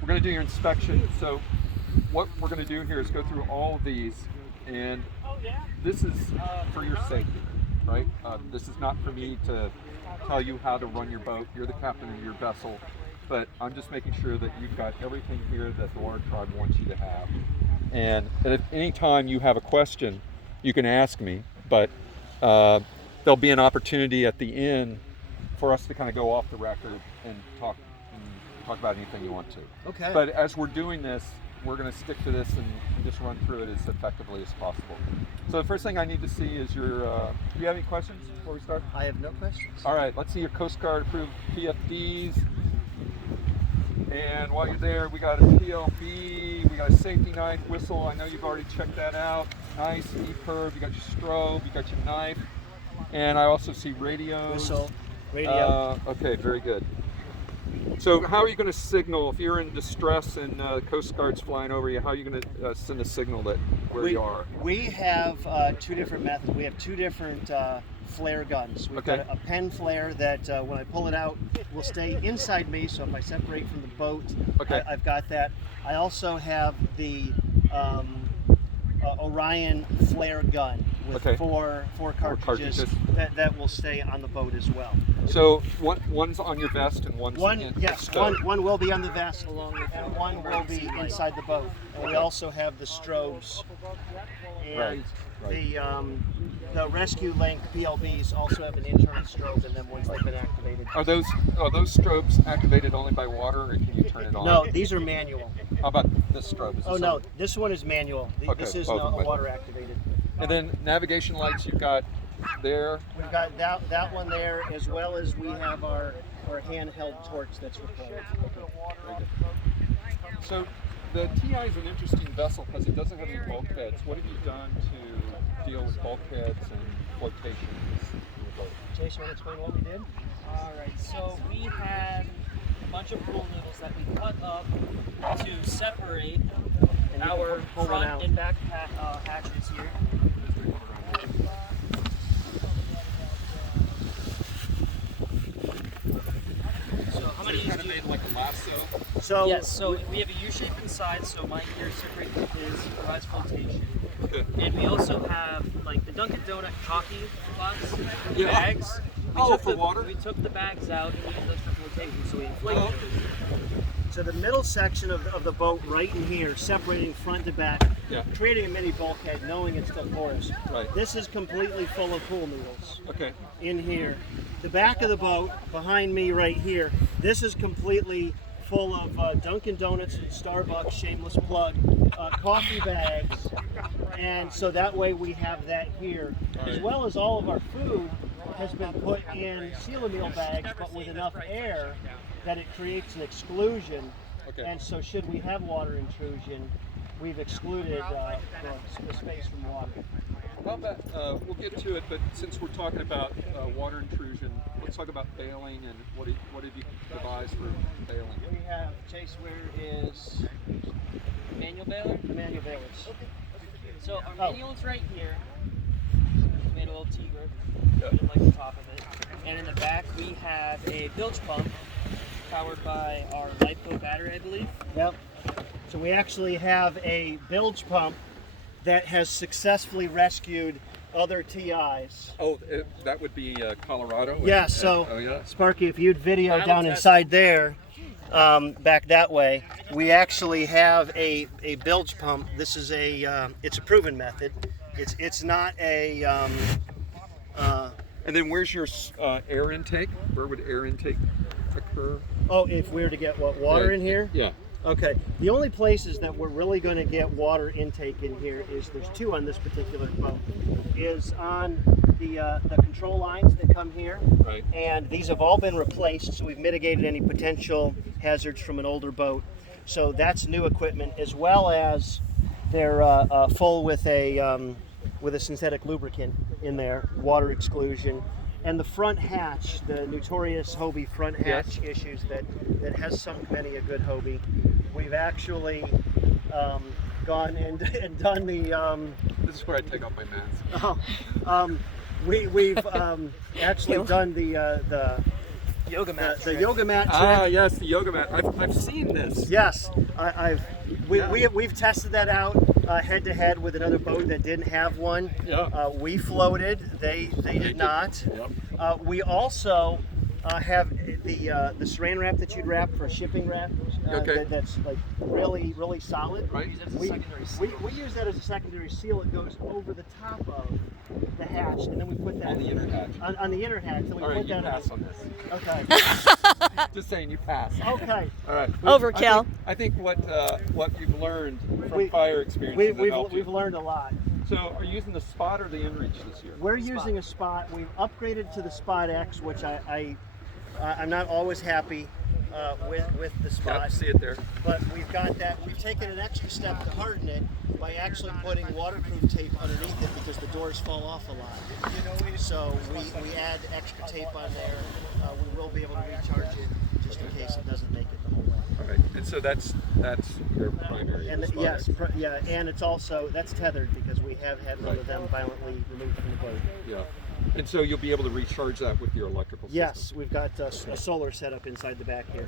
we're going to do your inspection. So what we're going to do here is go through all of these, and this is for your safety, right? This is not for me to tell you how to run your boat. You're the captain of your vessel, but I'm just making sure that you've got everything here that the Water Tribe wants you to have. And at any time you have a question, you can ask me, but there'll be an opportunity at the end for us to kind of go off the record and talk about anything you want to. Okay. But as we're doing this, we're going to stick to this and just run through it as effectively as possible. So the first thing I need to see is your, do you have any questions before we start? I have no questions. All right, let's see your Coast Guard approved PFDs. And while you're there, we got a PLB, we got a safety knife, whistle. I know you've already checked that out. Nice, E-curve, you got your strobe, you got your knife. And I also see radios. Whistle, radio. Okay, very good. So how are you going to signal if you're in distress and the Coast Guard's flying over you? How are you going to send a signal that where you are? We have two different methods. We have two different flare guns. We've got a pen flare that when I pull it out will stay inside me, so if I separate from the boat, I've got that. I also have the Orion flare gun with four cartridges that will stay on the boat as well. So one's on your vest and one's in the stove. One will be on the vest and one will be inside the boat. And we also have the strobes. And the Rescue Link PLBs also have an internal strobe in them once they've been activated. Are those strobes activated only by water, or can you turn it on? No, these are manual. How about this strobe? No, this one is manual. This is not water activated. And then navigation lights you've got there. We've got that one there, as well as we have our handheld torch that's required. Very good. So the TI is an interesting vessel because it doesn't have any bulkheads. What have you done to deal with bulkheads and flotations in your boat? Jason, want to explain what we did? All right, so we had a bunch of pool noodles that we cut up to separate our front and back hatches here. So how many kind of made like a lasso? So yes, so we have a U shape inside, so mine here separates with his, provides flotation. Okay. And we also have like the Dunkin' Donut hockey pucks, bags. For water? We took the bags out and we used those for flotation, so we inflated them. So the middle section of the boat right in here, separating front to back, creating a mini bulkhead, knowing it's still porous. Right. This is completely full of pool noodles. Okay. In here. The back of the boat, behind me right here, this is completely full of Dunkin' Donuts, Starbucks, shameless plug, coffee bags. And so that way we have that here. As well as all of our food has been put in seal meal bags, but with enough air that it creates an exclusion. And so should we have water intrusion, we've excluded the space from water. How about, we'll get to it, but since we're talking about water intrusion, let's talk about bailing and what have you devised for bailing? We have, Chase, where is Manual bailer? the manual bailers? So our manual is right here. Made a little T-grip, like the top of it. And in the back we have a bilge pump powered by our LiFePo battery, I believe. Yep. So we actually have a bilge pump that has successfully rescued other TIs. Oh, that would be Colorado? Yeah, so Sparky, if you'd video down inside there, back that way, we actually have a bilge pump. This is it's a proven method. It's not a... and then where's your air intake? Where would air intake occur? Oh, if we were to get water in here? Yeah. Okay, the only places that we're really going to get water intake in here is, there's two on this particular boat, is on the control lines that come here. Right. And these have all been replaced, so we've mitigated any potential hazards from an older boat. So that's new equipment, as well as they're full with a synthetic lubricant in there, water exclusion. And the front hatch, the notorious Hobie front hatch issues that has sunk many a good Hobie, we've actually gone and done the... This is where I take off my mask. We've actually done the yoga mat. The trick. yoga mat trick. Ah, yes, the yoga mat. I've seen this. Yes, we've tested that out head to head with another boat that didn't have one. Yeah. We floated. They did not. Yep. We also have the saran wrap that you'd wrap for shipping wrap. Okay. That's like really solid. Right. Use it as a We, secondary seal. we use that as a secondary seal. It goes over the top of the hatch, and then we put that On the inner hatch. on the inner hatch. Then we All right, put you that pass on this. Okay. Just saying, you pass. Okay. All right. Overkill. I think what you've learned from We- fire experiences have helped We've you. learned a lot. So, are you using the Spot or the InReach this year? We're using a Spot. We've upgraded to the Spot X, which I'm not always happy with the Spot. Yep, see it there. But we've got that. We've taken an extra step to harden it by actually putting waterproof tape underneath it because the doors fall off a lot. So we add extra tape on there. We will be able to recharge it just in case it doesn't make it the whole way. All right. And so that's your primary. And Spot yes, X. yeah, and it's also that's tethered because we have had one of them violently removed from the boat. Yeah. And so you'll be able to recharge that with your electrical system. Yes, we've got a solar setup inside the back here.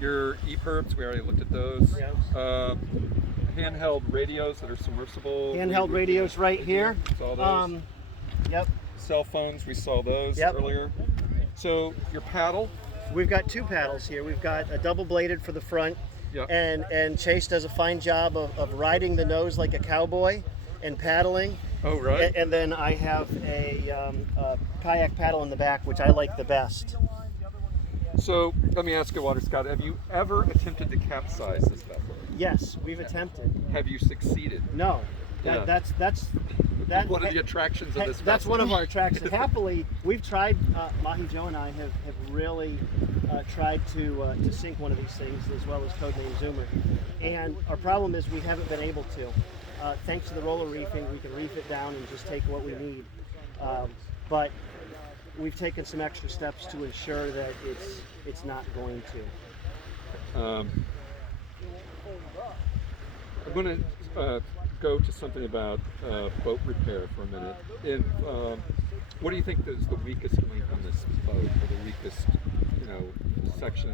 Your e-perps, we already looked at those. Yeah. Handheld radios that are submersible. Handheld radios right here. Saw those. Yep. Cell phones, we saw those Yep. earlier. So your paddle. We've got two paddles here. We've got a double bladed for the front, Yep. and Chase does a fine job of riding the nose like a cowboy and paddling. Oh, right. And then I have a kayak paddle in the back, which I like the best. So let me ask you, Water Scott, have you ever attempted to capsize this vessel? Yes, we've attempted. Have you succeeded? No, Yeah. that's One of the attractions of this vessel. That's one of our attractions. Happily, we've tried. Mahi Joe and I have really tried to sink one of these things, as well as Codename Zoomer. And our problem is we haven't been able to. Thanks to the roller reefing, we can reef it down and just take what we need. But we've taken some extra steps to ensure that it's not going to. I'm going to go to something about boat repair for a minute. What do you think is the weakest link on this boat, or the weakest, section?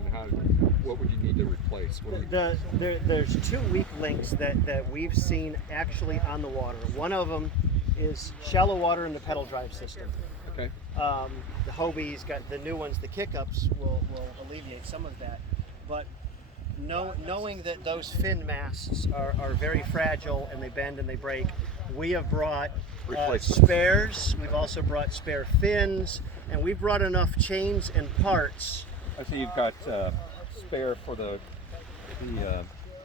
What would you need to replace? There's two weak links that we've seen actually on the water. One of them is shallow water in the pedal drive system. Okay. The Hobie's got the new ones, the kick-ups will alleviate some of that. But knowing that those fin masts are very fragile and they bend and they break, we have brought spares. We've also brought spare fins, and we've brought enough chains and parts. I see you've got spare for the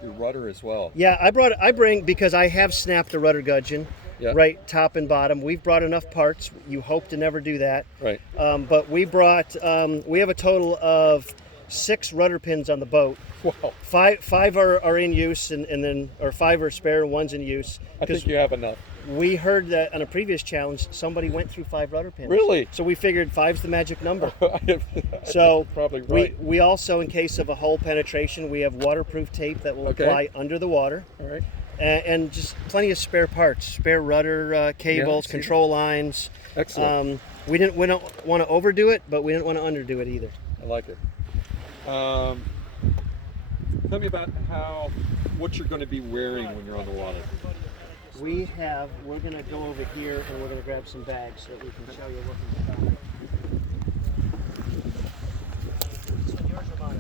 your rudder as well. Yeah, I bring because I have snapped a rudder gudgeon. Yeah. Right, top and bottom. We've brought enough parts. You hope to never do that. Right. But we brought. We have a total of 6 rudder pins on the boat. Wow. Five are in use, and then 5 are spare, and 1's in use. I think you have enough. We heard that on a previous challenge, somebody went through 5 rudder pins. Really? So we figured 5's the magic number. So probably right. We also, in case of a hull penetration, we have waterproof tape that will apply under the water. All right. And just plenty of spare parts, spare rudder cables, control lines. Excellent. We don't want to overdo it, but we didn't want to underdo it either. I like it. Tell me about what you're going to be wearing when you're on the water. We're going to go over here and we're going to grab some bags so that we can show you what we've got. Yours are mine.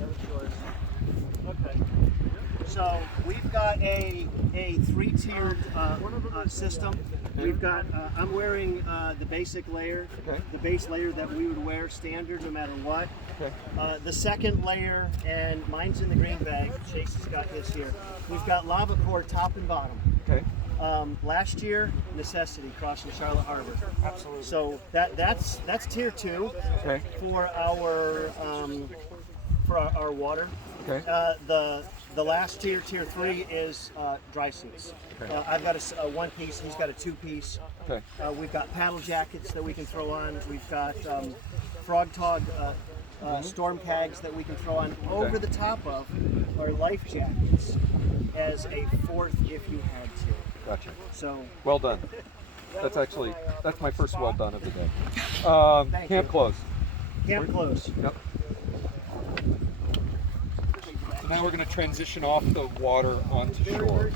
That was yours. Okay. So we've got a 3-tiered system. We've got, I'm wearing the basic layer, the base layer that we would wear standard no matter what. Okay. The second layer, and mine's in the green bag, Chase has got his here. We've got lava core top and bottom. Okay. Last year, necessity crossing Charlotte Harbor. Absolutely. So that's tier 2 for our water. Okay. The last tier 3 is dry suits. Okay. I've got a 1-piece. He's got a 2-piece. Okay. We've got paddle jackets that we can throw on. We've got frog tog storm cags that we can throw on over the top of our life jackets as a 4th if you had to. Gotcha. So well done. That's my first well done of the day. Thank Camp you. clothes. Camp close. Yep. So now we're going to transition off the water onto shore.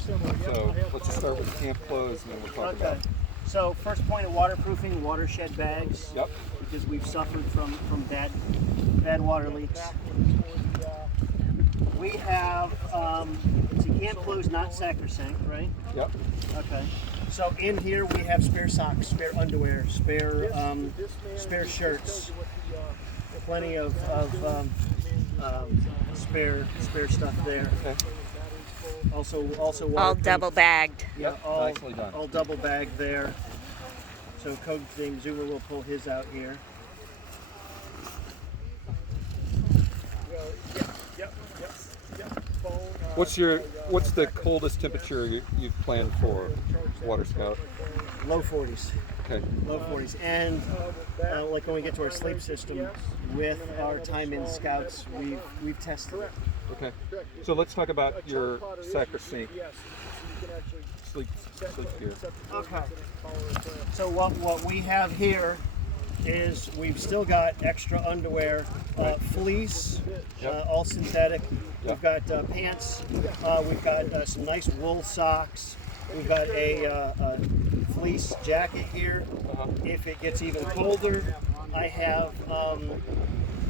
So let's just start with camp close, and then we'll talk about. So first point of waterproofing, watershed bags. Yep. Because we've suffered from bad water leaks. We have it's a camp close, not sacrosanct, right? Yep. Okay. So in here we have spare socks, spare underwear, spare shirts, plenty of spare stuff there. Okay. Also All double bagged. Yeah, Yep, all, nicely done. all double bagged there. So Coach James Zuma will pull his out here. What's the coldest temperature you've planned for Water Scout? Low 40s. Okay. Low 40s. And like when we get to our sleep system, with our time in Scouts, we've tested it. Okay. So let's talk about your sacrosanct sleep gear. Okay. So what we have here is we've still got extra underwear, fleece, Yep. all synthetic. Yep. We've got pants. We've got some nice wool socks. We've got a fleece jacket here. If it gets even colder, I have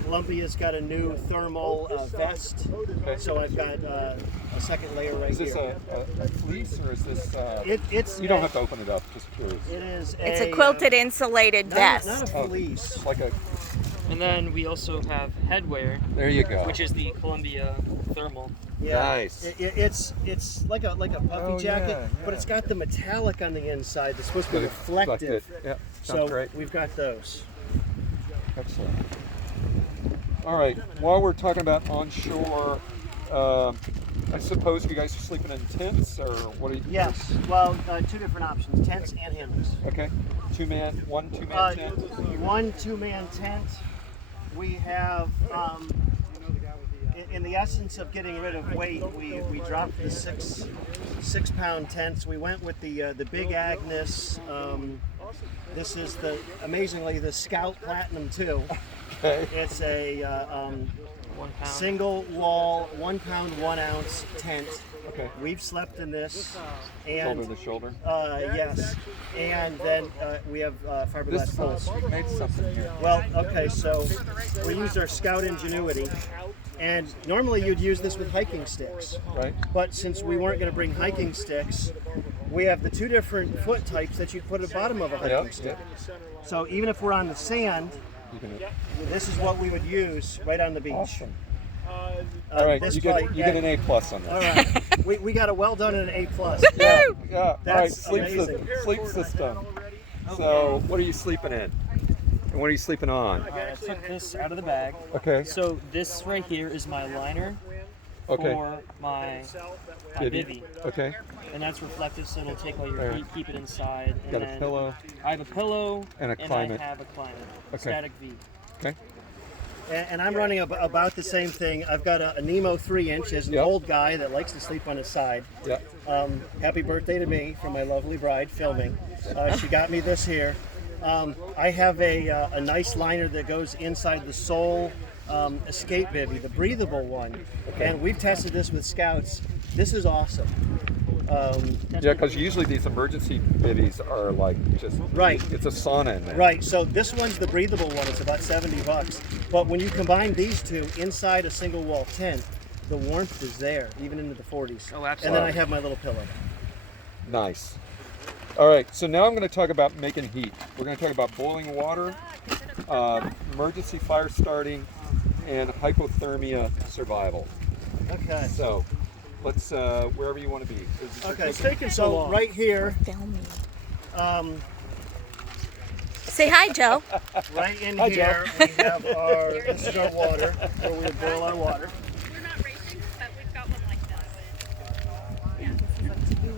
Columbia's got a new thermal vest, Okay. so I've got a second layer right Is this here. a fleece or is this? It's You don't have to open it up. Just curious. It is. It's a quilted insulated vest. Not a fleece. Like a. And then we also have headwear, There you go. which is the Columbia thermal. Yeah. Nice. It's like a puffy Oh, jacket, yeah, but yeah. it's got the metallic on the inside that's supposed to be reflective. Yeah. So Sounds great. we've got those. Excellent. All right. While we're talking about onshore, I suppose you guys are sleeping in tents, or what are you? Yes. Well, two different options: tents and hammocks. Okay. One two-man tent. One two-man tent. We have, in the essence of getting rid of weight, we dropped the six-pound tents. We went with the Big Agnes. This is amazingly the Scout Platinum 2. Okay. It's a 1 pound. single wall, 1 pound, 1 ounce tent. Okay. We've slept in this, Shoulder and to shoulder. yes, and then we have fiberglass This poles. you made something here. Well, okay, so we used our Scout ingenuity, and normally you'd use this with hiking sticks, Right. but since we weren't going to bring hiking sticks, we have the two different foot types that you'd put at the bottom of a hiking Yep. stick. Yep. So even if we're on the sand, You can, this is what we would use right on the beach. awesome. All right. this You get bike- you get an A+ on All this. right, we got a well done and an A+. Yeah. Yeah. All right. That's Sleep amazing. system. So, what are you sleeping in? And what are you sleeping on? I took this out of the bag. Okay. So this right here is my liner Okay. for my Bivy. bivy. Okay. And that's reflective, so it'll take all your There. heat, keep it inside. And Got a then pillow. I have a pillow And a climate. I have a climate. Okay. Static V. Okay. And I'm running about the same thing. I've got a Nemo 3-inch as an Yep. old guy that likes to sleep on his side. Yeah. Happy birthday to me from my lovely bride filming. She got me this here. I have a nice liner that goes inside the sole escape bivy, the breathable one. Okay. And we've tested this with Scouts. This is awesome. Yeah, because usually these emergency bivvies are like just Right. It's a sauna in there. Right, so this one's the breathable one. It's about $70. But when you combine these two inside a single wall tent, the warmth is there, even into the 40s. Oh, And then absolutely. I have my little pillow. Nice. All right. So now I'm going to talk about making heat. We're going to talk about boiling water, emergency fire starting, and hypothermia survival. Okay. So let's wherever you want to be. Okay, It's taking so right here, Film me. Say hi, Joe. right in Hi, here, we have this is our water, where we boil our water. We're not racing, but we've got one like this.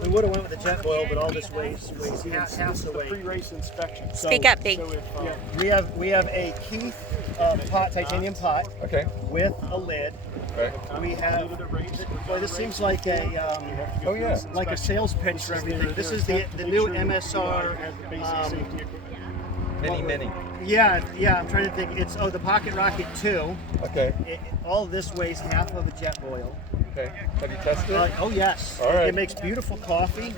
We would have went with the jet boil, but all this weighs half the weight. Pre-race inspection. So Speak up, Big. we have a Keith pot, titanium pot, Okay. with a lid. Right. We have. Boy, this seems like a Oh yeah. like a sales pitch for everything. This is the new MSR mini. Yeah, I'm trying to think. It's the Pocket Rocket 2. Okay. All of this weighs half of a jet boil. Okay. Have you tested it? Oh yes. All right. It makes beautiful coffee.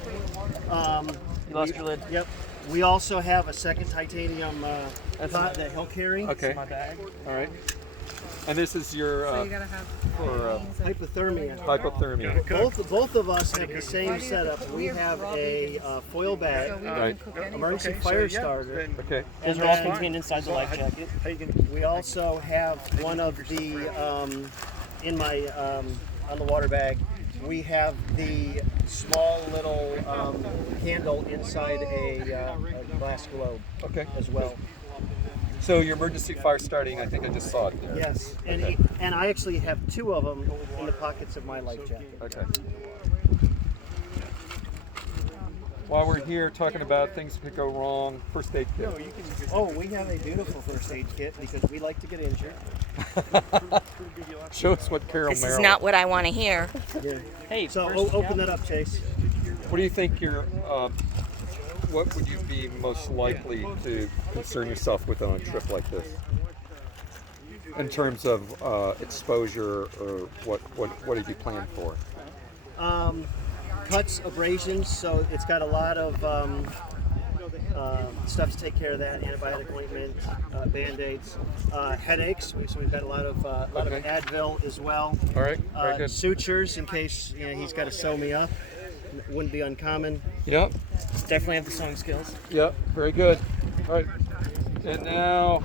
You lost your lid. Yep. We also have a second titanium pot that he'll carry. Okay. My bag. All right. And this is your for Hypothermia. hypothermia. Both of us have the same setup. We have a foil bag, Right. emergency fire starter. Okay. Those And are all then contained inside the life jacket. we also have one of the in my on the water bag. We have the small little candle inside a glass globe Okay. as well. So your emergency fire starting, I think I just saw it there. Yes, and I actually have two of them in the pockets of my life jacket. Okay. While we're here talking about things that could go wrong, first aid kit. Oh, we have a beautiful first aid kit because we like to get injured. Show us what Carol This is Merrill. not what I want to hear. Yeah. Hey, So first, open that up, Chase. What do you think what would you be most likely to concern yourself with on a trip like this? In terms of exposure, or what did you plan for? Cuts, abrasions, so it's got a lot of stuff to take care of that. Antibiotic ointment, Band-Aids, headaches. So we've got a lot of Okay. Advil as well. All right, very good. Sutures in case he's got to sew me up. Wouldn't be uncommon. Yep, definitely have the sewing skills. yep, very good. All right, and now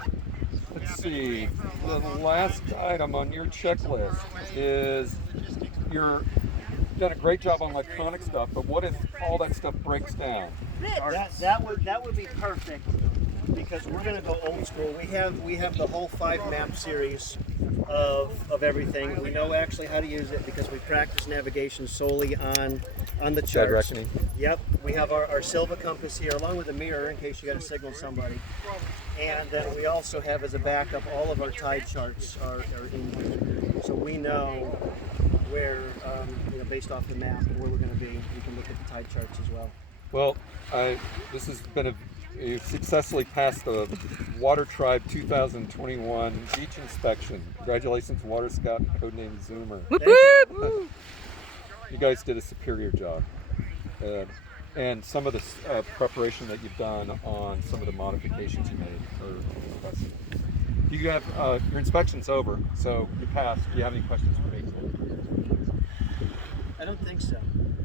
let's see. The last item on your checklist is you've done a great job on electronic stuff, but what if all that stuff breaks down? That would be perfect because we're going to go old school. We have the whole 5-map series of everything. We know actually how to use it because we practice navigation solely on the charts. Dead reckoning. Yep, we have our Silva compass here along with a mirror in case you got to signal somebody. And then we also have as a backup all of our tide charts are in here. So we know where, based off the map, where we're going to be. We can look at the tide charts as well. Well, this has been you successfully passed the Water Tribe 2021 beach inspection. Congratulations, Water Scout and codename Zoomer. Whoop, Thank whoop. You guys did a superior job. And some of the preparation that you've done on some of the modifications you made are impressive. You have your inspection's over, so you passed. Do you have any questions for me? I don't think so.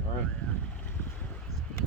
All right.